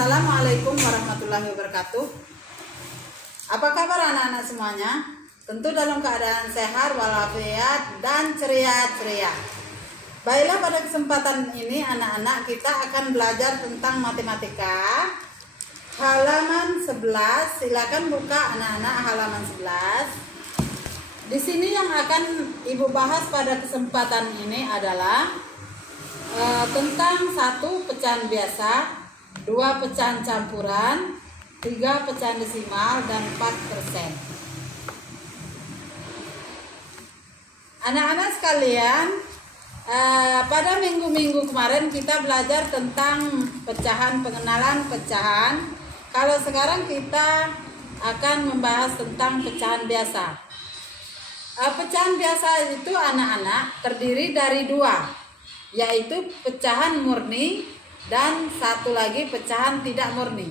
Assalamualaikum warahmatullahi wabarakatuh. Apa kabar anak-anak semuanya? Tentu dalam keadaan sehat walafiat dan ceria-ceria. Baiklah, pada kesempatan ini anak-anak kita akan belajar tentang matematika. Halaman 11, silakan buka anak-anak halaman 11. Di sini yang akan Ibu bahas pada kesempatan ini adalah tentang 1 pecahan biasa, 2 pecahan campuran, 3 pecahan desimal, dan 4%. Anak-anak sekalian, pada minggu-minggu kemarin kita belajar tentang pecahan, pengenalan pecahan. Kalau sekarang kita akan membahas tentang pecahan biasa. Pecahan biasa itu anak-anak terdiri dari 2, yaitu pecahan murni dan 1 lagi pecahan tidak murni.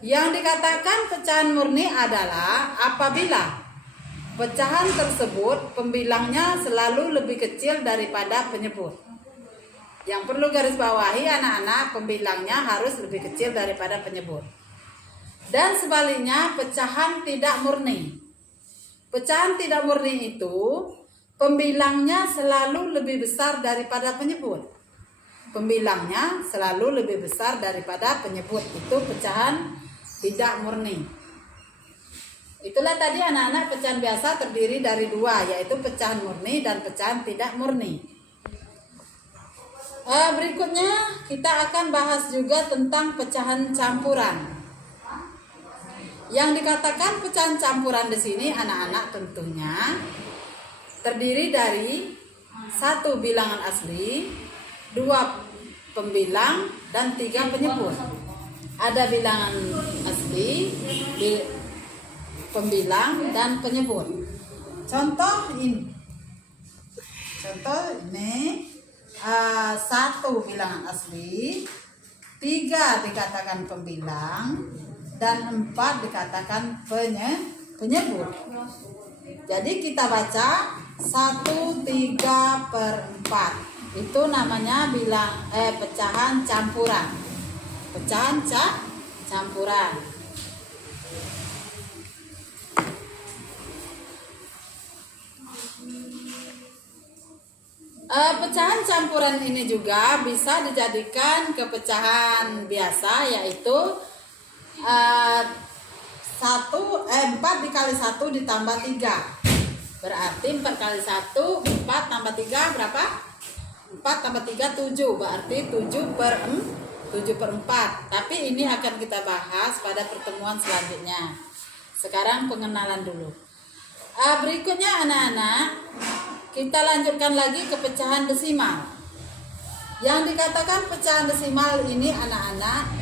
Yang dikatakan pecahan murni adalah apabila pecahan tersebut pembilangnya selalu lebih kecil daripada penyebut. Yang perlu garis bawahi anak-anak, pembilangnya harus lebih kecil daripada penyebut. Dan sebaliknya pecahan tidak murni. Pecahan tidak murni itu pembilangnya selalu lebih besar daripada penyebut. Pembilangnya selalu lebih besar daripada penyebut. Itu pecahan tidak murni. Itulah tadi anak-anak pecahan biasa terdiri dari 2, yaitu pecahan murni dan pecahan tidak murni. Berikutnya kita akan bahas juga tentang pecahan campuran. Yang dikatakan pecahan campuran di sini anak-anak tentunya terdiri dari 1 bilangan asli, 2 pembilang, dan 3 penyebut. Ada bilangan asli, pembilang, dan penyebut. Contoh ini 1 bilangan asli, 3 dikatakan pembilang, dan 4 dikatakan penyebut. Jadi kita baca 1, 3 per 4. Itu namanya pecahan campuran. Pecahan campuran. Pecahan campuran ini juga bisa dijadikan ke pecahan biasa, yaitu 4 dikali 1 ditambah 3. Berarti 4 kali 1, 4 tambah 3 berapa? 4 tambah 3, 7. Berarti 7 per 4. Tapi ini akan kita bahas pada pertemuan selanjutnya. Sekarang pengenalan dulu. Berikutnya anak-anak, kita lanjutkan lagi ke pecahan desimal. Yang dikatakan pecahan desimal ini anak-anak,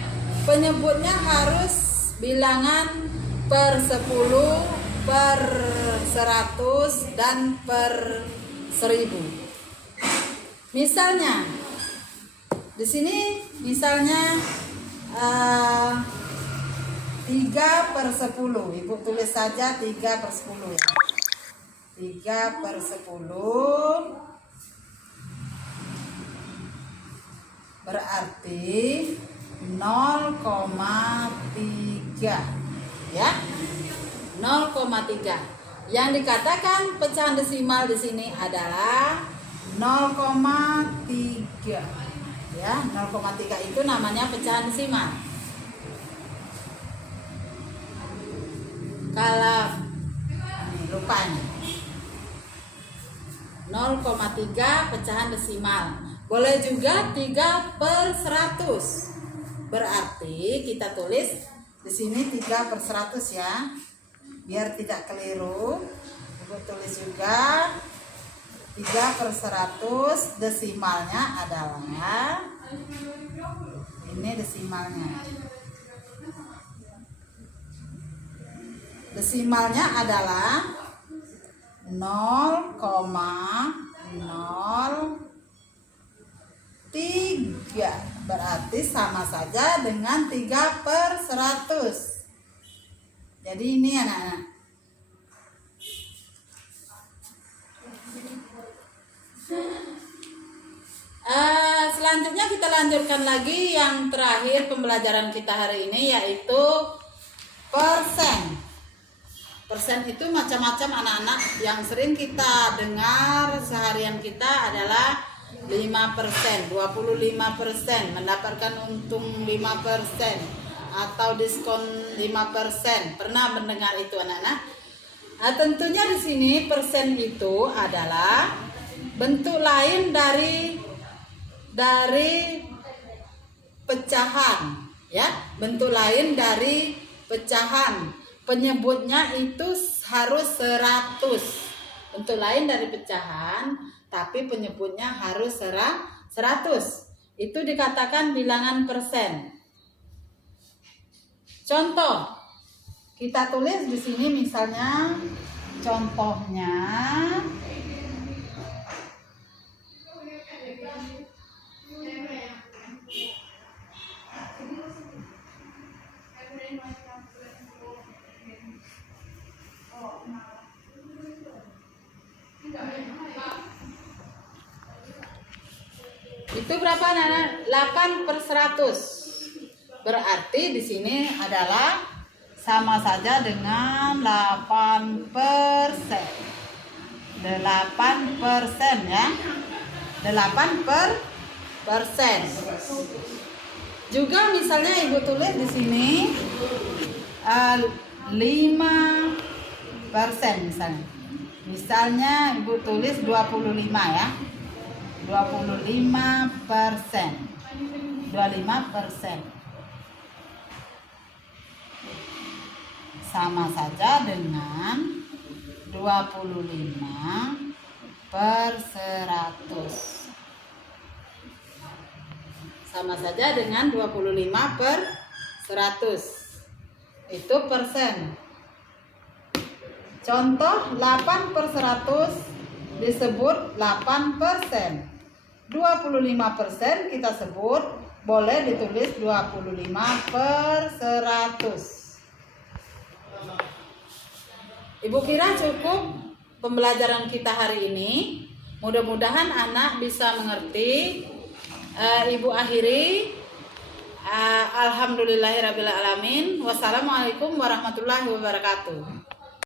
penyebutnya harus bilangan per 10, per 100, dan per 1000. Misalnya di sini misalnya 3 per 10. Ibu tulis saja 3 per 10 ya. 3 per 10 berarti 0,3 ya. 0,3. Yang dikatakan pecahan desimal di sini adalah 0,3 ya. 0,3 itu namanya pecahan desimal. Kalau lupa nih, 0,3 pecahan desimal. Boleh juga 3 per 100. Berarti kita tulis di sini 3 per 100 ya, biar tidak keliru. Ibu tulis juga 3 per 100. Desimalnya adalah ini desimalnya. Desimalnya adalah 0,03. Berarti sama saja dengan 3 per 100. Jadi ini anak-anak. Selanjutnya kita lanjutkan lagi yang terakhir pembelajaran kita hari ini, yaitu persen. Persen itu macam-macam anak-anak. Yang sering kita dengar seharian kita adalah 5%, 25%, mendapatkan untung 5%, atau diskon 5%. Pernah mendengar itu anak-anak? Tentunya di sini persen itu adalah bentuk lain dari pecahan, ya, bentuk lain dari pecahan. Penyebutnya itu harus 100. Bentuk lain dari pecahan, tapi penyebutnya harus 100. Itu dikatakan bilangan persen. Contoh, kita tulis di sini misalnya contohnya itu berapa anak? 8/100. Berarti di sini adalah sama saja dengan 8%. 8% ya. 8%. Juga misalnya Ibu tulis di sini 5% misalnya. Misalnya Ibu tulis 25 ya. 25%. 25%. Sama saja dengan 25/100. Sama saja dengan 25/100. Itu persen. Contoh 8/100 disebut 8%. 25% kita sebut boleh ditulis 25/100. Ibu kira cukup pembelajaran kita hari ini. Mudah-mudahan anak bisa mengerti. Ibu akhiri. Alhamdulillahirabbil alamin. Wassalamualaikum warahmatullahi wabarakatuh.